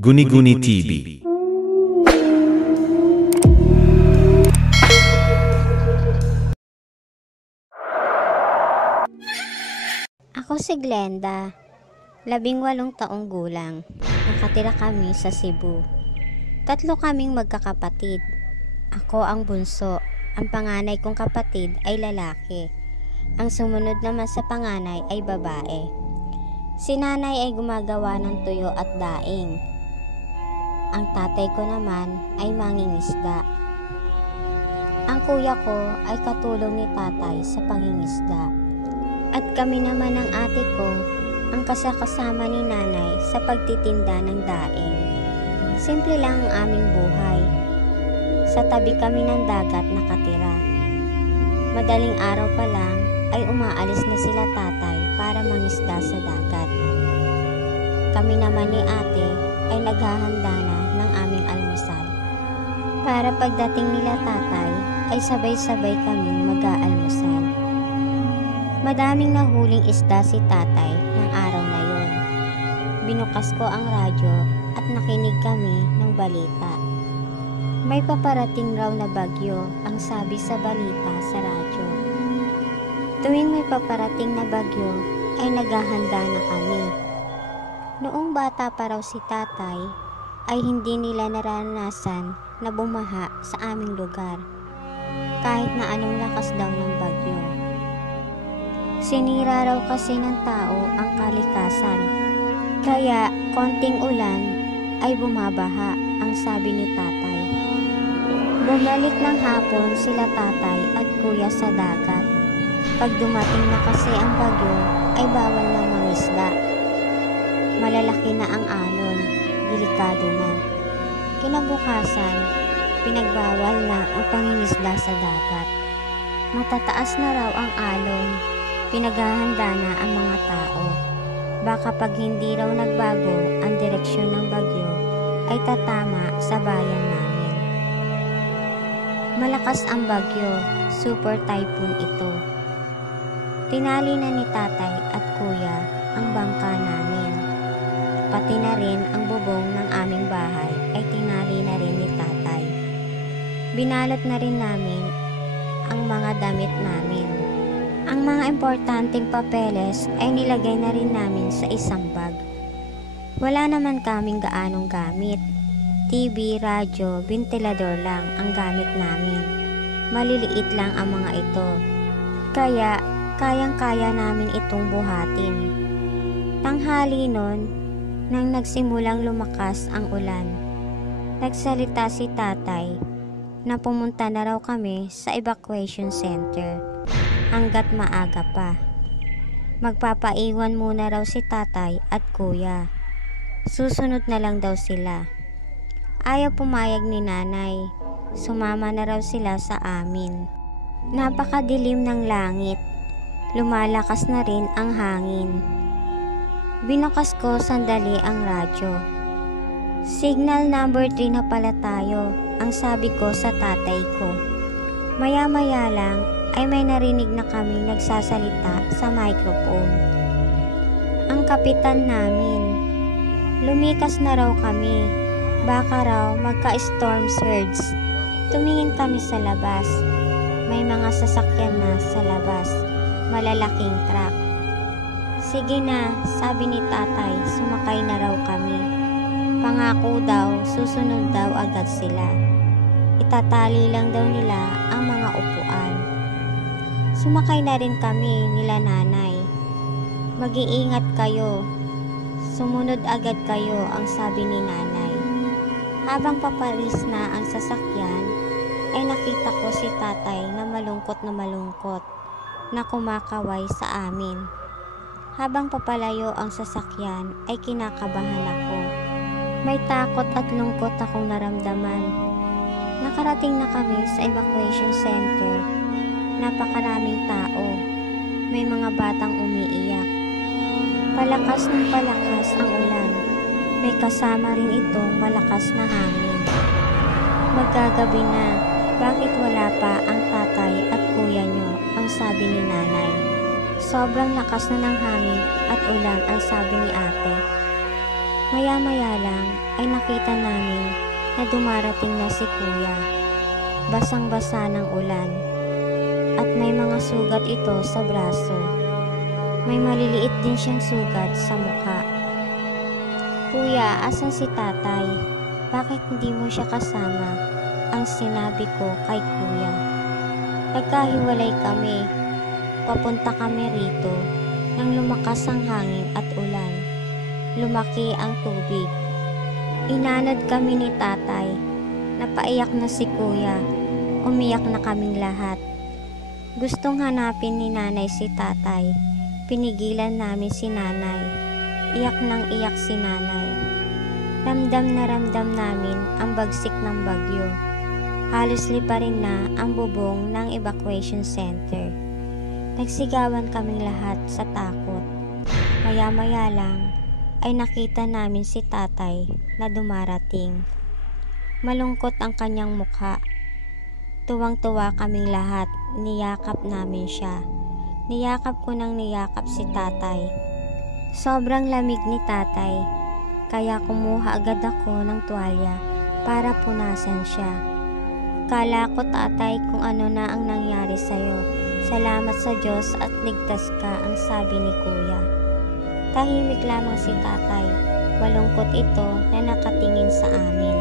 Guni-Guni TV. Ako si Glenda, 18 taong gulang. Nakatira kami sa Cebu. 3 kaming magkakapatid. Ako ang bunso. Ang panganay kong kapatid ay lalaki. Ang sumunod naman sa panganay ay babae. Si nanay ay gumagawa ng tuyo at daing. Ang tatay ko naman ay mangingisda. Ang kuya ko ay katulong ni tatay sa pangingisda. At kami naman ng ate ko ang kasakasama ni nanay sa pagtitinda ng daing. Simple lang ang aming buhay. Sa tabi kami ng dagat nakatira. Madaling araw pa lang ay umaalis na sila tatay para mangisda sa dagat. Kami naman ni ate ay naghahanda na ng aming almusal. Para pagdating nila tatay ay sabay-sabay kaming mag-aalmusal. Madaming nahuling isda si tatay ng araw na yon. Binukas ko ang radyo at nakinig kami ng balita. May paparating raw na bagyo ang sabi sa balita sa radyo. Tuwing may paparating na bagyo ay naghahanda na kami. Noong bata pa raw si tatay ay hindi nila naranasan na bumaha sa aming lugar kahit na anong lakas daw ng bagyo. Sinira raw kasi ng tao ang kalikasan kaya konting ulan ay bumabaha ang sabi ni tatay. Bumalik ng hapon sila tatay at kuya sa dagat. Pag dumating na kasi ang bagyo ay bawal na mangisda. Malalaki na ang alon, delikado na. Kinabukasan, pinagbawal na ang pangingisda sa dagat. Matataas na raw ang alon, pinaghahanda na ang mga tao. Baka pag hindi raw nagbago ang direksyon ng bagyo, ay tatama sa bayan namin. Malakas ang bagyo, super typhoon ito. Tinali na ni tatay at kuya ang bangka namin. Pati na rin ang bubong ng aming bahay ay tinali na rin ni tatay. Binalot na rin namin ang mga damit namin. Ang mga importanteng papeles ay nilagay na rin namin sa isang bag. Wala naman kaming gaanong gamit. TV, radyo, ventilador lang ang gamit namin. Maliliit lang ang mga ito. Kaya, kayang-kaya namin itong buhatin. Tanghali nun, nang nagsimulang lumakas ang ulan, nagsalita si tatay na pumunta na raw kami sa evacuation center hanggat maaga pa. Magpapaiwan muna raw si tatay at kuya. Susunod na lang daw sila. Ayaw pumayag ni nanay. Sumama na raw sila sa amin. Napakadilim ng langit. Lumalakas na rin ang hangin. Binukas ko sandali ang radyo. Signal number 3 na pala tayo, ang sabi ko sa tatay ko. Maya-maya lang ay may narinig na kaming nagsasalita sa microphone. Ang kapitan namin. Lumikas na raw kami. Baka raw magka-storm surge. Tumingin kami sa labas. May mga sasakyan na sa labas. Malalaking truck. Sige na, sabi ni tatay, sumakay na raw kami. Pangako daw, susunod daw agad sila. Itatali lang daw nila ang mga upuan. Sumakay na rin kami nila nanay. Mag-iingat kayo. Sumunod agad kayo, ang sabi ni nanay. Habang papalis na ang sasakyan, ay nakita ko si tatay na malungkot na kumakaway sa amin. Habang papalayo ang sasakyan ay kinakabahan ako. May takot at lungkot akong naramdaman. Nakarating na kami sa evacuation center. Napakaraming tao. May mga batang umiiyak. Palakas ng palakas ang ulan. May kasama rin itong malakas na hangin. Magagabi na. Bakit wala pa ang tatay at kuya nyo? Ang sabi ni nanay. Sobrang lakas na ng hangin at ulan ang sabi ni ate. Maya-maya lang ay nakita namin na dumarating na si kuya. Basang-basa ng ulan at may mga sugat ito sa braso. May maliliit din siyang sugat sa mukha. "Kuya, asan si tatay? Bakit hindi mo siya kasama?" ang sinabi ko kay kuya. "Nagkahiwalay kami. Papunta kami rito nang lumakas ang hangin at ulan. Lumaki ang tubig. Inanod kami ni tatay. Napaiyak na si kuya. Umiyak na kaming lahat. Gustong hanapin ni nanay si tatay. Pinigilan namin si nanay. Iyak nang iyak si nanay. Ramdam na ramdam namin ang bagsik ng bagyo. Halos liparin na ang bubong ng evacuation center. Nagsigawan kaming lahat sa takot. Maya-maya lang ay nakita namin si tatay na dumarating. Malungkot ang kanyang mukha. Tuwang-tuwa kaming lahat, niyakap namin siya. Niyakap ko nang niyakap si tatay. Sobrang lamig ni tatay, kaya kumuha agad ako ng tuwalya para punasan siya. "Kala ko tatay kung ano na ang nangyari sa'yo. Salamat sa Diyos at ligtas ka," ang sabi ni kuya. Tahimik lamang si tatay. Malungkot ito na nakatingin sa amin.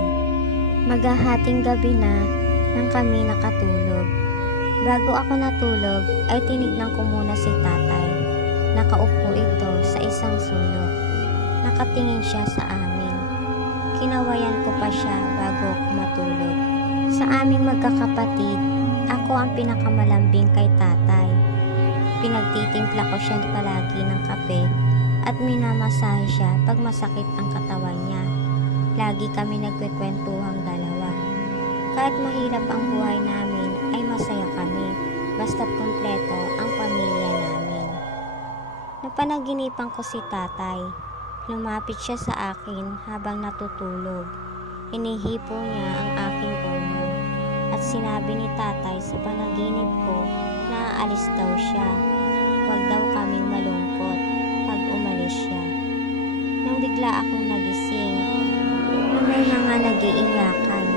Maghahating gabi na nang kami nakatulog. Bago ako natulog ay tinignan ko muna si tatay. Nakaupo ito sa isang sulok. Nakatingin siya sa amin. Kinawayan ko pa siya bago ako matulog. Sa aming magkakapatid, ako ang pinakamalambing kay tatay. Pinagtitimpla ko siya palagi ng kape at minamasahe siya pag masakit ang katawan niya. Lagi kami nagkwekwentuhang dalawa. Kahit mahirap ang buhay namin ay masaya kami, basta't kumpleto ang pamilya namin. Napanaginipan ko si tatay. Lumapit siya sa akin habang natutulog. Inihipo niya ang aking ulo at sinabi ni tatay sa panaginip ko na aalis daw siya. Huwag daw kaming malungkot pag umalis siya. Nang bigla akong nagising na may mga nag-iiyakan.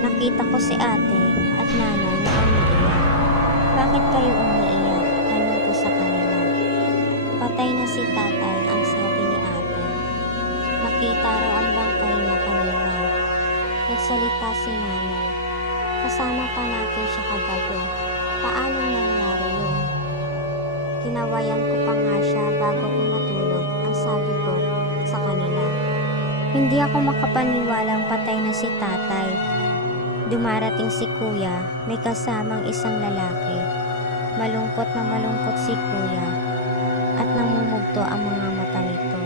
Nakita ko si ate at nanay na umiiyak. "Bakit kayo umiiyak?" tanong ko sa kanila. "Patay na si tatay," ang sabi ni ate. "Nakita raw ang bangkay niya kanina." Nagsalita si nanay. "Kasama pa natin siya kagabi. Paano nangyari yun?" Kinawayan ko pa nga siya bago ko matulog, ang sabi ko sa kanila. Hindi ako makapaniwalang patay na si tatay. Dumarating si kuya, may kasamang isang lalaki. Malungkot na malungkot si kuya at namumugto ang mga mata nito.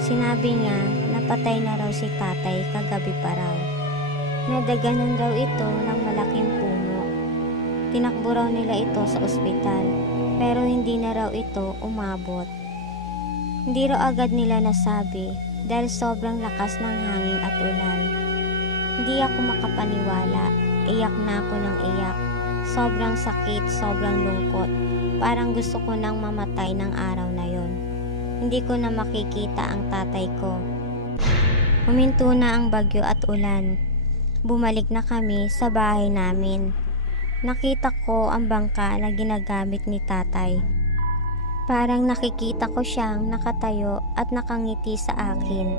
Sinabi niya na patay na raw si tatay kagabi pa raw. Nadaganan raw ito ng malaking puno. Tinakbo raw nila ito sa ospital, pero hindi na raw ito umabot. Hindi raw agad nila nasabi dahil sobrang lakas ng hangin at ulan. Hindi ako makapaniwala. Iyak na ako ng iyak. Sobrang sakit, sobrang lungkot. Parang gusto ko nang mamatay ng araw na yon. Hindi ko na makikita ang tatay ko. Huminto na ang bagyo at ulan. Bumalik na kami sa bahay namin. Nakita ko ang bangka na ginagamit ni tatay. Parang nakikita ko siyang nakatayo at nakangiti sa akin.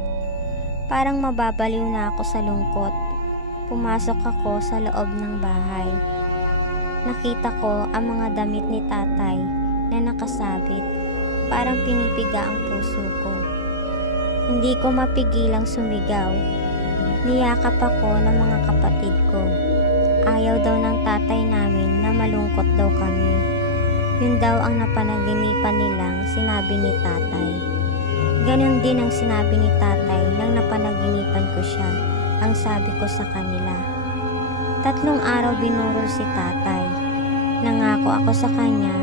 Parang mababaliw na ako sa lungkot. Pumasok ako sa loob ng bahay. Nakita ko ang mga damit ni tatay na nakasabit. Parang pinipiga ang puso ko. Hindi ko mapigilang sumigaw. Niyakap ako ng mga kapatid ko. Ayaw daw ng tatay namin na malungkot daw kami. Yun daw ang napanaginipan nilang sinabi ni tatay. Ganon din ang sinabi ni tatay nang napanaginipan ko siya, ang sabi ko sa kanila. 3 araw binurol si tatay. Nangako ako sa kanya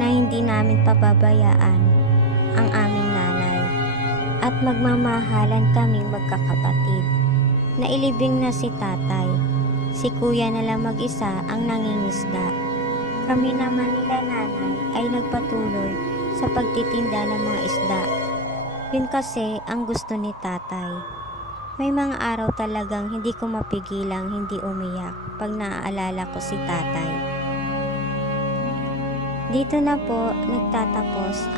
na hindi namin pababayaan ang aming nanay at magmamahalan kaming magkakapatid. Nailibing na si tatay. Si kuya na lang mag-isa ang nangingisda. Kami naman nila nanay ay nagpatuloy sa pagtitinda ng mga isda. Yun kasi ang gusto ni tatay. May mga araw talagang hindi ko mapigilang hindi umiyak pag naaalala ko si tatay. Dito na po nagtatapos